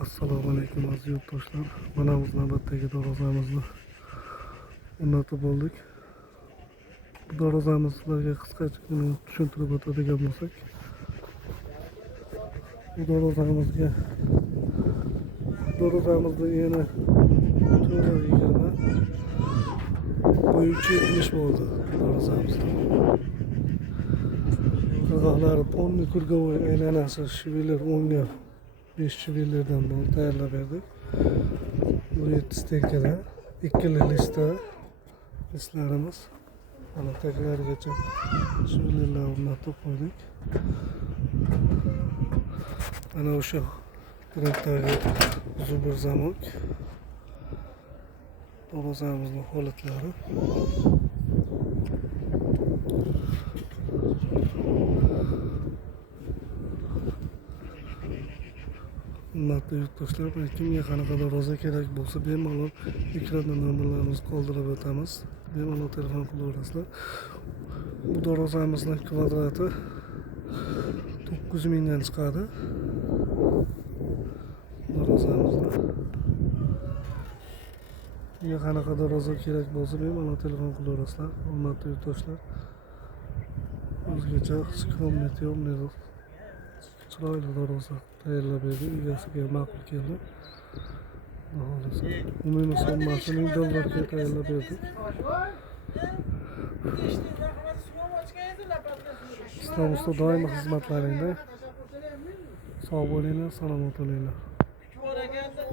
Assalomu alaykum aziz yurtdoshlar. Mana biz navbatdagi darvozamizni o'rnatib oldik. Bu darvozamizni sizlarga qisqacha tushuntirib o'tadigan bo'lsak, bu darvozamizni eni 420, bo'yi 70 bo'ldi darvozamizda. Qirg'oqlari polni kurgovoy aylanasi shiveler 10 ga 5 shivelerdan tayyorlab berdik. Bu 7 stenkadan 2 listlarimiz. Mana taglarigacha shivelerlar o'rnatib qo'ydik. Mana o'sha direktordagi uzun bir zamok. Darvozamizning holatlari. Hurmatli yurtdoshlar, kimga qanaqa darvoza kerak bo'lsa bemalol ekranda nomerlarimizni qoldirib o'tamiz. Bemalol telefon qilaverasizlar. Bu darvozamizning kvadrati 9 mingdan chiqadi. Darvozamizni kimga qanaqa darvoza kerak bo'lsa bemalol telefon qilaverasizlar. Hurmatli yurtdoshlar, o'zgacha skromniy, temniy, chiroyli darvoza tayyorlab berdik. Egasiga ma'qul keldi. Umumiy summasi $1000 tayyorlab berdik. Islom usta doimo xizmatlaringda. Sog' bo'linglar, salomat bo'linglar.